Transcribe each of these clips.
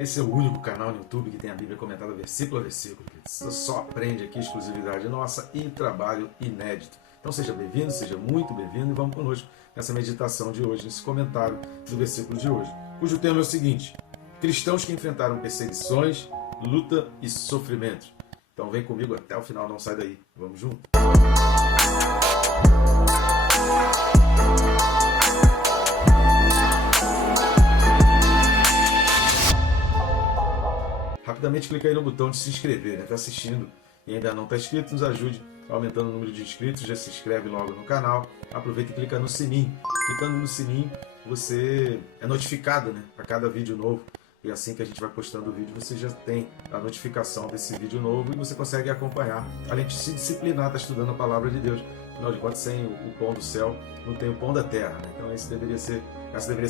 Esse é o único canal no YouTube que tem a Bíblia comentada versículo a versículo. Você só aprende aqui, exclusividade nossa e trabalho inédito. Então seja bem-vindo, seja muito bem-vindo e vamos conosco nessa meditação de hoje, nesse comentário do versículo de hoje, cujo tema é o seguinte: cristãos que enfrentaram perseguições, luta e sofrimentos. Então vem comigo até o final, não sai daí. Vamos junto? Rapidamente clica aí no botão de se inscrever, né? Está assistindo e ainda não está inscrito, nos ajude aumentando o número de inscritos, já se inscreve logo no canal, aproveita e clica no sininho. Clicando no sininho, você é notificado, né, a cada vídeo novo, e assim que a gente vai postando o vídeo, você já tem a notificação desse vídeo novo e você consegue acompanhar, além de se disciplinar, está estudando a palavra de Deus. Afinal de contas, sem o pão do céu, não tem o pão da terra, né? Então essa deveria ser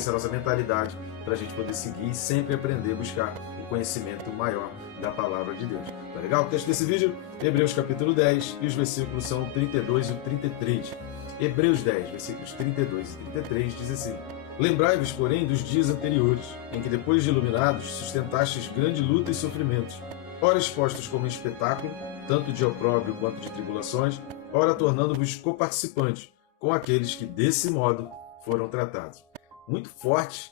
a nossa mentalidade para a gente poder seguir e sempre aprender, buscar o conhecimento maior da palavra de Deus. Tá legal? O texto desse vídeo, Hebreus capítulo 10, e os versículos são 32 e 33. Hebreus 10, versículos 32 e 33 diz assim: lembrai-vos, porém, dos dias anteriores, em que, depois de iluminados, sustentastes grande luta e sofrimentos, ora expostos como espetáculo, tanto de opróbrio quanto de tribulações, ora tornando-vos coparticipantes com aqueles que, desse modo, foram tratados. Muito forte,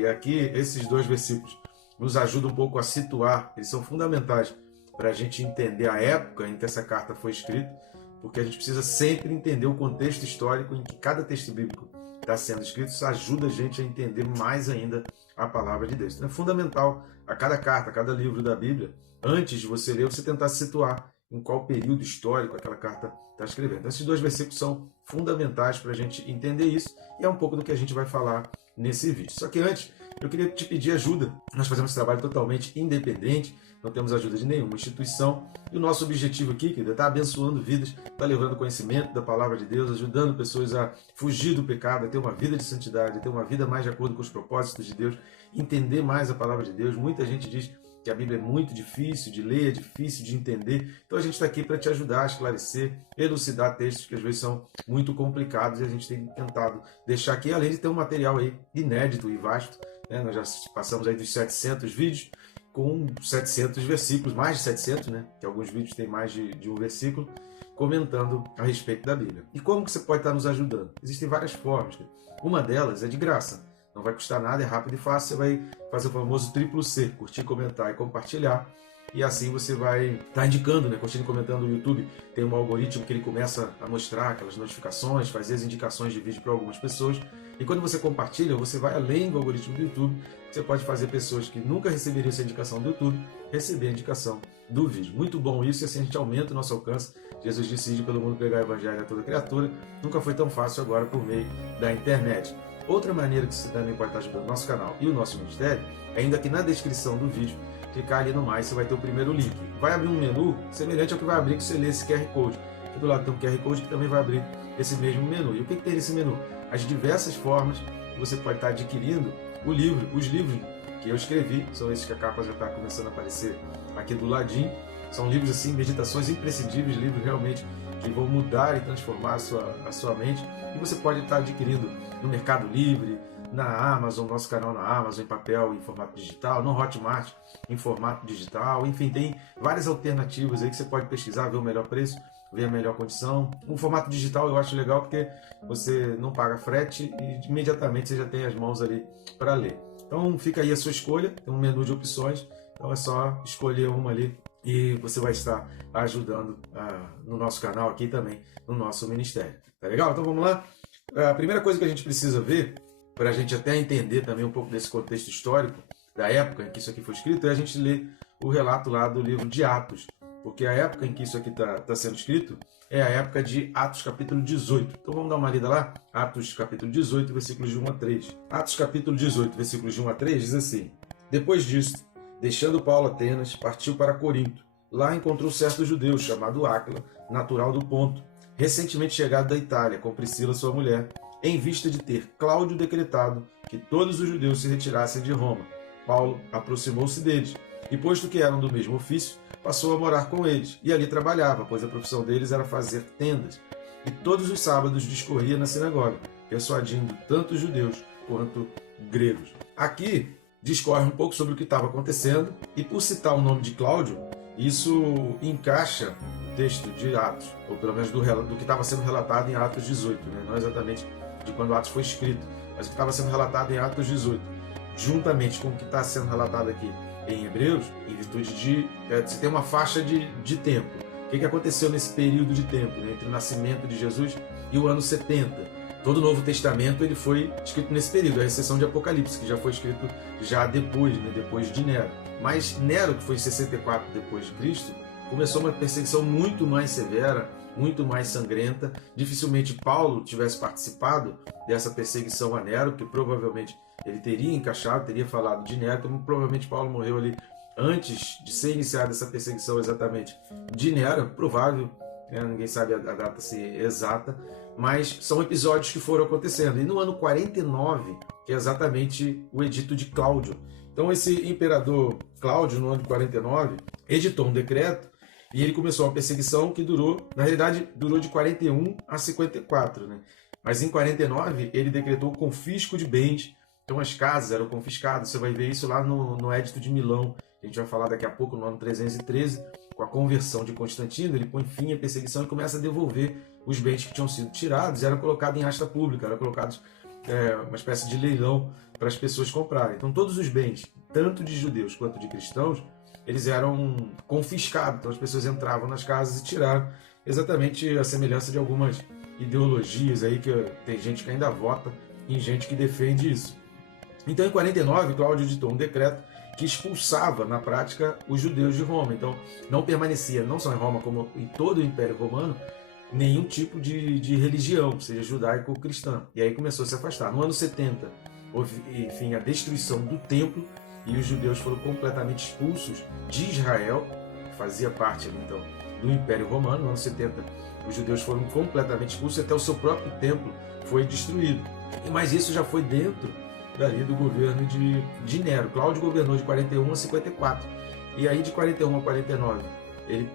e aqui esses dois versículos nos ajudam um pouco a situar, eles são fundamentais para a gente entender a época em que essa carta foi escrita, porque a gente precisa sempre entender o contexto histórico em que cada texto bíblico está sendo escrito. Isso ajuda a gente a entender mais ainda a palavra de Deus. Então é fundamental a cada carta, a cada livro da Bíblia, antes de você ler, você tentar se situar em qual período histórico aquela carta está escrevendo. Então, esses dois versículos são fundamentais para a gente entender isso, e é um pouco do que a gente vai falar nesse vídeo. Só que antes, eu queria te pedir ajuda. Nós fazemos esse trabalho totalmente independente, não temos ajuda de nenhuma instituição, e o nosso objetivo aqui, querido, é estar abençoando vidas, estar levando conhecimento da palavra de Deus, ajudando pessoas a fugir do pecado, a ter uma vida de santidade, a ter uma vida mais de acordo com os propósitos de Deus, entender mais a palavra de Deus. Muita gente diz que a Bíblia é muito difícil de ler, é difícil de entender. Então a gente está aqui para te ajudar a esclarecer, elucidar textos que às vezes são muito complicados, e a gente tem tentado deixar aqui, além de ter um material aí inédito e vasto, né? Nós já passamos aí dos 700 vídeos, com 700 versículos, mais de 700, né? Que alguns vídeos têm mais de um versículo, comentando a respeito da Bíblia. E como que você pode estar nos ajudando? Existem várias formas. Uma delas é de graça. Não vai custar nada, é rápido e fácil. Você vai fazer o famoso triplo C: curtir, comentar e compartilhar. E assim você vai estar indicando, né? Curtindo e comentando no YouTube. Tem um algoritmo que ele começa a mostrar aquelas notificações, fazer as indicações de vídeo para algumas pessoas. E quando você compartilha, você vai além do algoritmo do YouTube. Você pode fazer pessoas que nunca receberiam essa indicação do YouTube receber a indicação do vídeo. Muito bom isso, e assim a gente aumenta o nosso alcance. Jesus disse: ide pelo mundo pregar o evangelho a toda criatura. Nunca foi tão fácil agora por meio da internet. Outra maneira que você também pode estar ajudando o nosso canal e o nosso ministério é indo aqui na descrição do vídeo, clicar ali no mais, você vai ter o primeiro link. Vai abrir um menu semelhante ao que vai abrir que você lê esse QR Code. Aqui do lado tem um QR Code que também vai abrir esse mesmo menu. E o que tem nesse menu? As diversas formas que você pode estar adquirindo o livro, os livros que eu escrevi, são esses que a capa já está começando a aparecer aqui do ladinho. São livros assim, meditações imprescindíveis, livros realmente que vão mudar e transformar a sua mente. E você pode estar adquirindo no Mercado Livre, na Amazon, nosso canal na Amazon, em papel, em formato digital, no Hotmart, em formato digital. Enfim, tem várias alternativas aí que você pode pesquisar, ver o melhor preço, ver a melhor condição. O formato digital eu acho legal porque você não paga frete e imediatamente você já tem as mãos ali para ler. Então fica aí a sua escolha, tem um menu de opções, então é só escolher uma ali e você vai estar ajudando no nosso canal aqui também, no nosso ministério. Tá legal? Então vamos lá? A primeira coisa que a gente precisa ver, para a gente até entender também um pouco desse contexto histórico, da época em que isso aqui foi escrito, é a gente ler o relato lá do livro de Atos. Porque a época em que isso aqui está sendo escrito é a época de Atos capítulo 18. Então vamos dar uma lida lá? Atos capítulo 18, versículos de 1 a 3. Atos capítulo 18, versículos de 1 a 3 diz assim: depois disso, deixando Paulo Atenas, partiu para Corinto. Lá encontrou certo judeu chamado Áquila, natural do Ponto, recentemente chegado da Itália, com Priscila sua mulher, em vista de ter Cláudio decretado que todos os judeus se retirassem de Roma. Paulo aproximou-se deles, e posto que eram do mesmo ofício, passou a morar com eles, e ali trabalhava, pois a profissão deles era fazer tendas. E todos os sábados discorria na sinagoga, persuadindo tanto judeus quanto gregos. Aqui discorre um pouco sobre o que estava acontecendo, e por citar o nome de Cláudio, isso encaixa o texto de Atos, ou pelo menos do que estava sendo relatado em Atos 18, né? Não exatamente de quando Atos foi escrito, mas o que estava sendo relatado em Atos 18, juntamente com o que está sendo relatado aqui em Hebreus, em virtude de se tem uma faixa de tempo. O que aconteceu nesse período de tempo, né, entre o nascimento de Jesus e o ano 70? Todo o Novo Testamento ele foi escrito nesse período, a exceção de Apocalipse, que já foi escrito já depois, né, depois de Nero. Mas Nero, que foi em 64 depois de Cristo, começou uma perseguição muito mais severa, muito mais sangrenta. Dificilmente Paulo tivesse participado dessa perseguição a Nero, que provavelmente ele teria encaixado, teria falado de Nero, então provavelmente Paulo morreu ali antes de ser iniciada essa perseguição exatamente de Nero, provável, né? Ninguém sabe a data exata, mas são episódios que foram acontecendo. E no ano 49, que é exatamente o edito de Cláudio. Então esse imperador Cláudio, no ano de 49, editou um decreto e ele começou uma perseguição que durou, na realidade, durou de 41 a 54, né? Mas em 49 ele decretou o confisco de bens. Então as casas eram confiscadas, você vai ver isso lá no Edito de Milão, a gente vai falar daqui a pouco, no ano 313, com a conversão de Constantino, ele põe fim à perseguição e começa a devolver os bens que tinham sido tirados, eram colocados em asta pública, eram colocados uma espécie de leilão para as pessoas comprarem. Então todos os bens, tanto de judeus quanto de cristãos, eles eram confiscados, então as pessoas entravam nas casas e tiraram, exatamente a semelhança de algumas ideologias aí, que tem gente que ainda vota em gente que defende isso. Então, em 49, Cláudio editou um decreto que expulsava, na prática, os judeus de Roma. Então, não permanecia, não só em Roma, como em todo o Império Romano, nenhum tipo de religião, seja judaico ou cristã. E aí começou a se afastar. No ano 70, houve, enfim, a destruição do templo e os judeus foram completamente expulsos de Israel, que fazia parte, então, do Império Romano. No ano 70, os judeus foram completamente expulsos e até o seu próprio templo foi destruído. Mas isso já foi dentro dali do governo de Nero. Cláudio governou de 41 a 54. E aí de 41 a 49 ele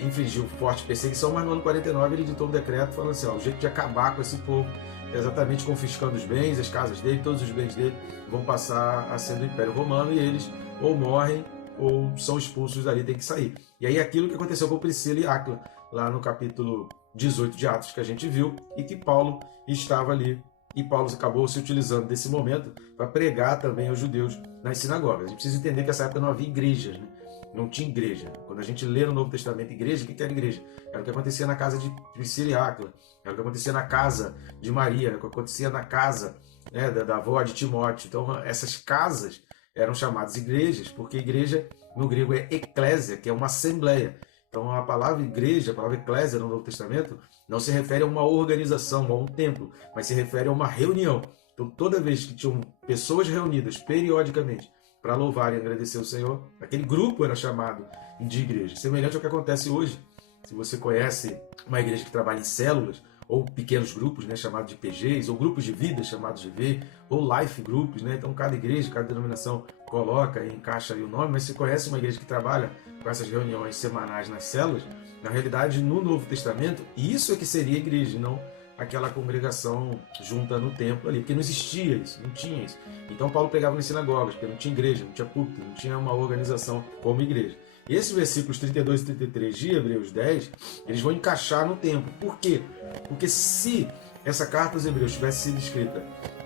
infligiu forte perseguição, mas no ano 49 ele editou um decreto falando assim, o jeito de acabar com esse povo é exatamente confiscando os bens, as casas dele, todos os bens dele vão passar a ser do Império Romano e eles ou morrem ou são expulsos dali, tem que sair. E aí aquilo que aconteceu com Priscila e Áquila, lá no capítulo 18 de Atos que a gente viu, e que Paulo estava ali. E Paulo acabou se utilizando desse momento para pregar também aos judeus nas sinagogas. A gente precisa entender que nessa época não havia igrejas, né? Não tinha igreja. Quando a gente lê no Novo Testamento igreja, o que era igreja? Era o que acontecia na casa de Priscila e Áquila, era o que acontecia na casa de Maria, era o que acontecia na casa, né, da avó de Timóteo. Então essas casas eram chamadas igrejas, porque igreja no grego é eclésia, que é uma assembleia. Então a palavra igreja, a palavra eclésia no Novo Testamento, não se refere a uma organização, a um templo, mas se refere a uma reunião. Então toda vez que tinham pessoas reunidas periodicamente para louvar e agradecer o Senhor, aquele grupo era chamado de igreja. Semelhante ao que acontece hoje. Se você conhece uma igreja que trabalha em células, ou pequenos grupos, né, chamados de PGs, ou grupos de vida, chamados de V, ou life groups, né? Então cada igreja, cada denominação coloca e encaixa ali o nome, mas se conhece uma igreja que trabalha com essas reuniões semanais nas células, na realidade, no Novo Testamento, isso é que seria a igreja, não aquela congregação junta no templo ali, porque não existia isso, não tinha isso. Então Paulo pregava nas sinagogas, porque não tinha igreja, não tinha púlpito, não tinha uma organização como igreja. E esses versículos 32 e 33 de Hebreus 10, eles vão encaixar no tempo. Por quê? Porque se essa carta aos Hebreus tivesse sido escrita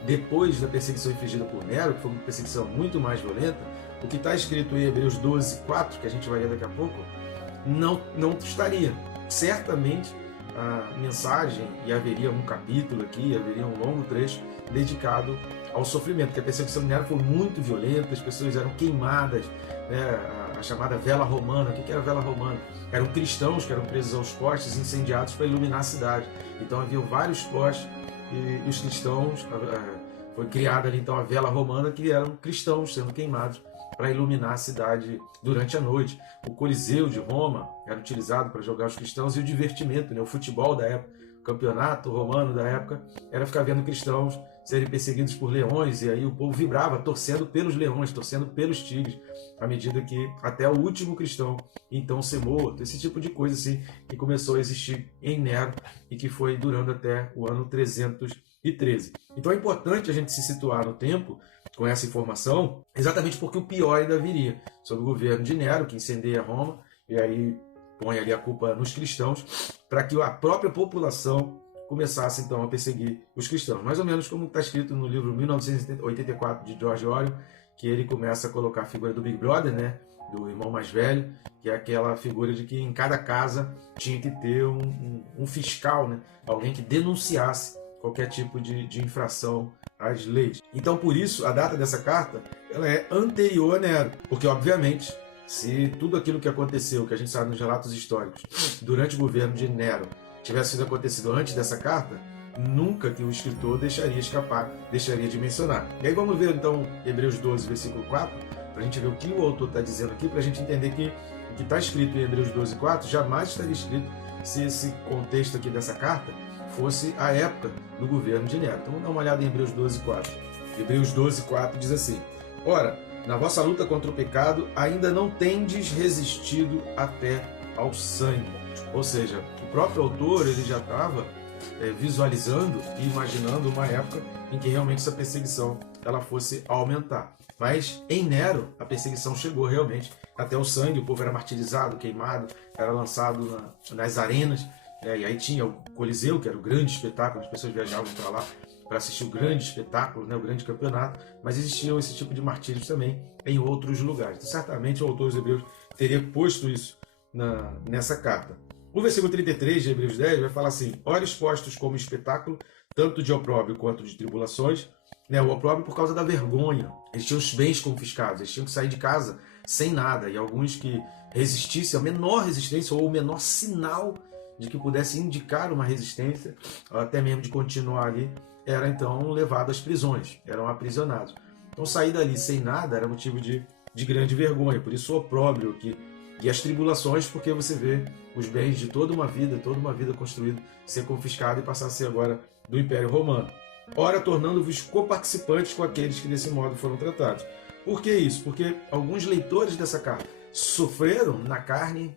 depois da perseguição infligida por Nero, que foi uma perseguição muito mais violenta, o que está escrito em Hebreus 12, 4, que a gente vai ler daqui a pouco, não estaria. Certamente a mensagem, e haveria um capítulo aqui, haveria um longo trecho dedicado ao sofrimento, porque a perseguição de Nero foi muito violenta, as pessoas eram queimadas, né, a chamada vela romana. O que era a vela romana? Eram cristãos que eram presos aos postes e incendiados para iluminar a cidade. Então havia vários postes e os cristãos, foi criada ali então a vela romana, que eram cristãos sendo queimados para iluminar a cidade durante a noite. O Coliseu de Roma era utilizado para jogar os cristãos, e o divertimento, né, o futebol da época, o campeonato romano da época, era ficar vendo cristãos serem perseguidos por leões, e aí o povo vibrava, torcendo pelos leões, torcendo pelos tigres, à medida que até o último cristão então ser morto. Esse tipo de coisa assim que começou a existir em Nero e que foi durando até o ano 313. Então é importante a gente se situar no tempo, com essa informação, exatamente porque o pior ainda viria sobre o governo de Nero, que incendeia Roma, e aí põe ali a culpa nos cristãos, para que a própria população começasse então a perseguir os cristãos. Mais ou menos como está escrito no livro 1984 de George Orwell, que ele começa a colocar a figura do Big Brother, né, do irmão mais velho, que é aquela figura de que em cada casa tinha que ter um fiscal, né, alguém que denunciasse qualquer tipo de infração às leis. Então, por isso, a data dessa carta ela é anterior a Nero, porque, obviamente, se tudo aquilo que aconteceu, que a gente sabe nos relatos históricos, durante o governo de Nero, tivesse sido acontecido antes dessa carta, nunca que o escritor deixaria escapar, deixaria de mencionar. E aí vamos ver então Hebreus 12, versículo 4, para a gente ver o que o autor está dizendo aqui, para a gente entender que o que está escrito em Hebreus 12, 4 jamais estaria escrito se esse contexto aqui dessa carta fosse a época do governo de Nero. Então vamos dar uma olhada em Hebreus 12, 4. Hebreus 12, 4 diz assim: Ora, na vossa luta contra o pecado, ainda não tendes resistido até ao sangue. Ou seja, o próprio autor ele já estava visualizando e imaginando uma época em que realmente essa perseguição ela fosse aumentar. Mas em Nero, a perseguição chegou realmente até o sangue, o povo era martirizado, queimado, era lançado nas arenas, e aí tinha o Coliseu, que era o grande espetáculo, as pessoas viajavam para lá para assistir o grande espetáculo, né, o grande campeonato, mas existiam esse tipo de martírios também em outros lugares. Então, certamente o autor dos Hebreus teria posto isso nessa carta. O versículo 33 de Hebreus 10 vai falar assim: Ora, expostos como espetáculo, tanto de opróbrio quanto de tribulações, né, o opróbrio por causa da vergonha. Eles tinham os bens confiscados, eles tinham que sair de casa sem nada, e alguns que resistissem, a menor resistência ou o menor sinal de que pudesse indicar uma resistência, até mesmo de continuar ali, era então levado às prisões, eram aprisionados. Então sair dali sem nada era motivo de grande vergonha, por isso o opróbrio aqui. E as tribulações, porque você vê os bens de toda uma vida construída, ser confiscado e passar a ser agora do Império Romano. Ora, tornando-vos coparticipantes com aqueles que desse modo foram tratados. Por que isso? Porque alguns leitores dessa carta sofreram na carne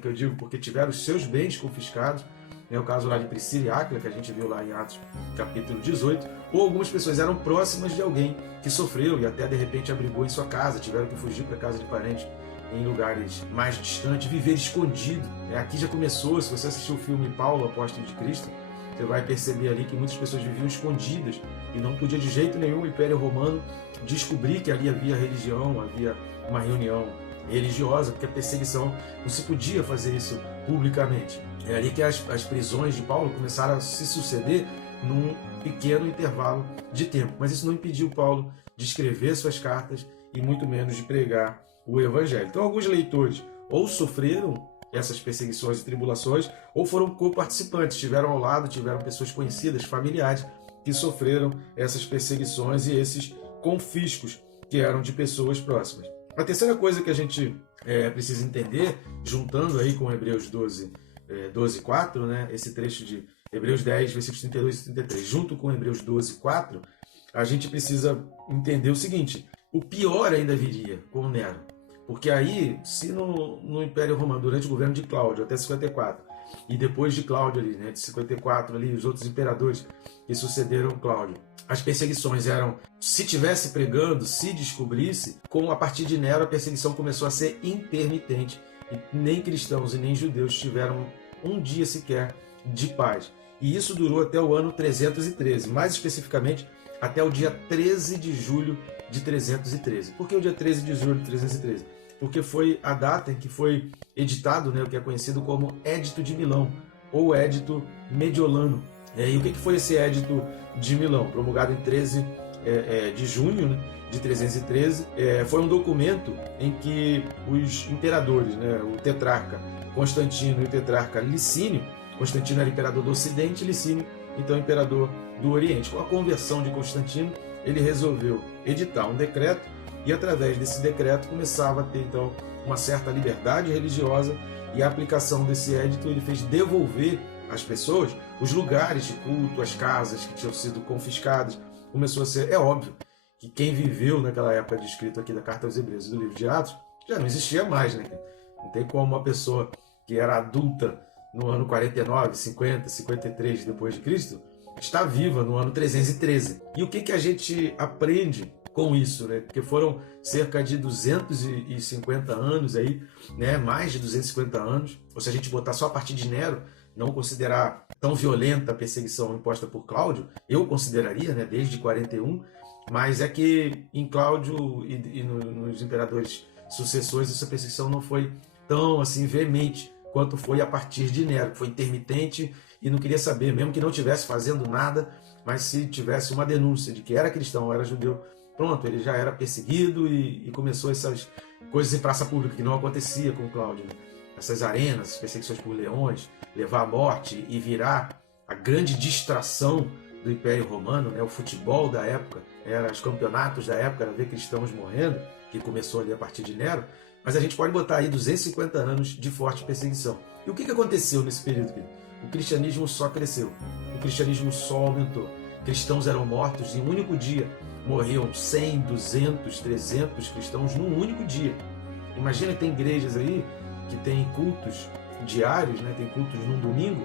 que eu digo, porque tiveram os seus bens confiscados, né, o caso lá de Priscila e Áquila, que a gente viu lá em Atos capítulo 18, ou algumas pessoas eram próximas de alguém que sofreu e até de repente abrigou em sua casa, tiveram que fugir para casa de parentes em lugares mais distantes, viver escondido. Aqui já começou, se você assistiu o filme Paulo, Apóstolo de Cristo, você vai perceber ali que muitas pessoas viviam escondidas e não podia de jeito nenhum o Império Romano descobrir que ali havia religião, havia uma reunião religiosa, porque a perseguição não se podia fazer isso publicamente. É ali que as prisões de Paulo começaram a se suceder num pequeno intervalo de tempo. Mas isso não impediu Paulo de escrever suas cartas e muito menos de pregar o Evangelho. Então alguns leitores ou sofreram essas perseguições e tribulações, ou foram coparticipantes, estiveram ao lado, tiveram pessoas conhecidas, familiares, que sofreram essas perseguições e esses confiscos que eram de pessoas próximas. A terceira coisa que a gente precisa entender, juntando aí com Hebreus 12, 4, né, esse trecho de Hebreus 10, versículos 32 e 33, junto com Hebreus 12, 4, a gente precisa entender o seguinte: o pior ainda viria com Nero. Porque aí, se no Império Romano, durante o governo de Cláudio, até 54, e depois de Cláudio ali, né, de 54 ali, os outros imperadores que sucederam Cláudio, as perseguições eram, se tivesse pregando, se descobrisse, a partir de Nero a perseguição começou a ser intermitente, e nem cristãos e nem judeus tiveram um dia sequer de paz. E isso durou até o ano 313, mais especificamente até o dia 13 de julho de 313. Por que o dia 13 de julho de 313? Porque foi a data em que foi editado, né, o que é conhecido como Édito de Milão, ou Édito Mediolano. E o que foi esse Édito de Milão? Promulgado em 13 de junho, né, de 313. Foi um documento em que os imperadores, né, o tetrarca Constantino e o tetrarca Licínio, Constantino era imperador do Ocidente, Licínio, então, imperador do Oriente. Com a conversão de Constantino, ele resolveu editar um decreto e, através desse decreto, começava a ter, então, uma certa liberdade religiosa, e a aplicação desse édito ele fez devolver às pessoas os lugares de culto, as casas que tinham sido confiscadas. Começou a ser... É óbvio que quem viveu naquela época descrito aqui da Carta aos Hebreus e do livro de Atos já não existia mais, né? Não tem como uma pessoa que era adulta no ano 49, 50, 53 depois de Cristo, está viva no ano 313. E o que a gente aprende com isso, né? Porque foram cerca de 250 anos aí, né? Mais de 250 anos. Ou se a gente botar só a partir de Nero, não considerar tão violenta a perseguição imposta por Cláudio, eu consideraria, né? Desde 41, mas é que em Cláudio e nos imperadores sucessores essa perseguição não foi tão assim veemente quanto foi a partir de Nero, que foi intermitente e não queria saber, mesmo que não estivesse fazendo nada, mas se tivesse uma denúncia de que era cristão ou era judeu, pronto, ele já era perseguido e começou essas coisas em praça pública, que não acontecia com Cláudio. Né? Essas arenas, perseguições por leões, levar à morte e virar a grande distração do Império Romano, né? O futebol da época, os campeonatos da época, era ver cristãos morrendo, que começou ali a partir de Nero, mas a gente pode botar aí 250 anos de forte perseguição. E o que aconteceu nesse período? O cristianismo só cresceu, o cristianismo só aumentou. Cristãos eram mortos em um único dia. Morriam 100, 200, 300 cristãos num único dia. Imagina que tem igrejas aí que tem cultos diários, né? Tem cultos num domingo,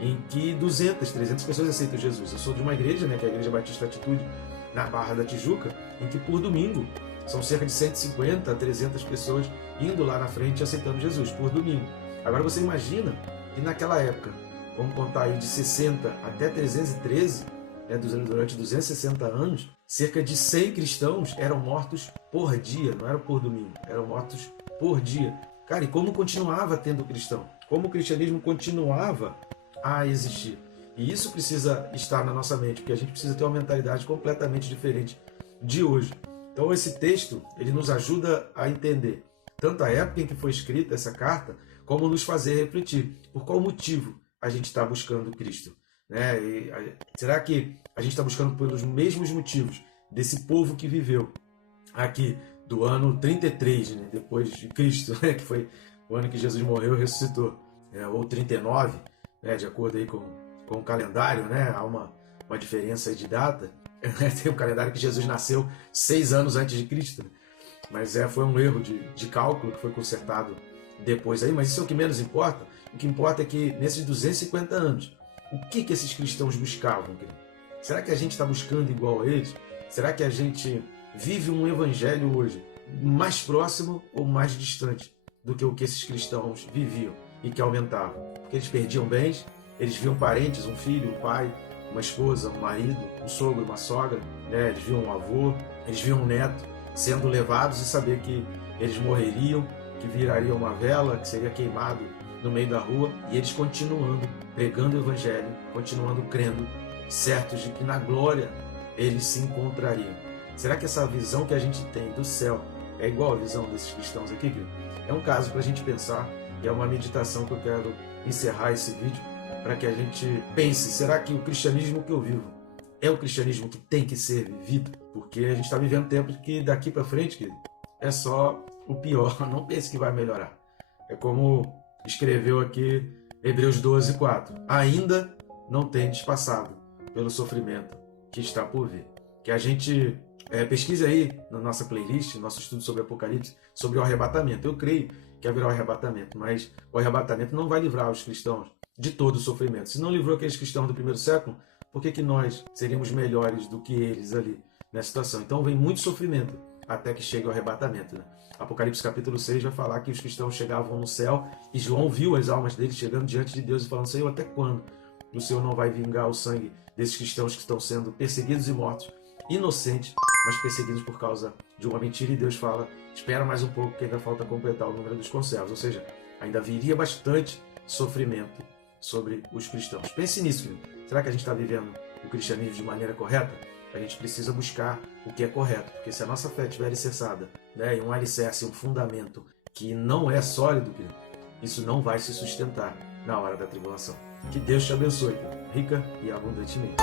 em que 200, 300 pessoas aceitam Jesus. Eu sou de uma igreja, né? Que é a Igreja Batista Atitude, na Barra da Tijuca, em que por domingo são cerca de 150 a 300 pessoas indo lá na frente e aceitando Jesus, por domingo. Agora você imagina que naquela época, vamos contar aí de 60 até 313, durante 260 anos, cerca de 100 cristãos eram mortos por dia, não era por domingo, eram mortos por dia. Cara, e como continuava tendo cristão? Como o cristianismo continuava a existir? E isso precisa estar na nossa mente, porque a gente precisa ter uma mentalidade completamente diferente de hoje. Então esse texto, ele nos ajuda a entender tanto a época em que foi escrita essa carta, como nos fazer refletir por qual motivo a gente está buscando Cristo. Né? Será que a gente está buscando pelos mesmos motivos desse povo que viveu aqui do ano 33, né? Depois de Cristo, né? Que foi o ano que Jesus morreu e ressuscitou, ou 39, né? De acordo aí com o calendário, né? Há uma diferença aí de data. Tem um calendário que Jesus nasceu 6 anos antes de Cristo, né? Mas foi um erro de cálculo que foi consertado depois aí, mas isso é o que menos importa. O que importa é que nesses 250 anos, o que esses cristãos buscavam? Será que a gente está buscando igual a eles? Será que a gente vive um evangelho hoje mais próximo ou mais distante do que o que esses cristãos viviam e que aumentavam? Porque eles perdiam bens, eles viam parentes, um filho, um pai, uma esposa, um marido, um sogro, uma sogra, né? Eles viam um avô, eles viam um neto sendo levados e saber que eles morreriam, que virariam uma vela, que seria queimado no meio da rua, e eles continuando pregando o evangelho, continuando crendo, certos de que na glória eles se encontrariam. Será que essa visão que a gente tem do céu é igual à visão desses cristãos aqui? É um caso para a gente pensar, e é uma meditação que eu quero encerrar esse vídeo, para que a gente pense, será que o cristianismo que eu vivo é o cristianismo que tem que ser vivido? Porque a gente está vivendo tempos que daqui para frente é só o pior, não pense que vai melhorar. É como escreveu aqui Hebreus 12:4. Ainda não tendes passado pelo sofrimento que está por vir. Que a gente pesquise aí na nossa playlist, no nosso estudo sobre Apocalipse, sobre o arrebatamento. Eu creio que haverá o arrebatamento, mas o arrebatamento não vai livrar os cristãos de todo o sofrimento. Se não livrou aqueles cristãos do primeiro século, por que nós seríamos melhores do que eles ali nessa situação? Então vem muito sofrimento até que chegue o arrebatamento. Né? Apocalipse capítulo 6 vai falar que os cristãos chegavam no céu e João viu as almas deles chegando diante de Deus e falando: Senhor, até quando o Senhor não vai vingar o sangue desses cristãos que estão sendo perseguidos e mortos, inocentes, mas perseguidos por causa de uma mentira? E Deus fala: espera mais um pouco que ainda falta completar o número dos conservos. Ou seja, ainda viria bastante sofrimento sobre os cristãos. Pense nisso, filho. Será que a gente está vivendo o cristianismo de maneira correta? A gente precisa buscar o que é correto, porque se a nossa fé estiver alicerçada, né, em um alicerce, um fundamento que não é sólido, isso não vai se sustentar na hora da tribulação. Que Deus te abençoe, rica e abundantemente.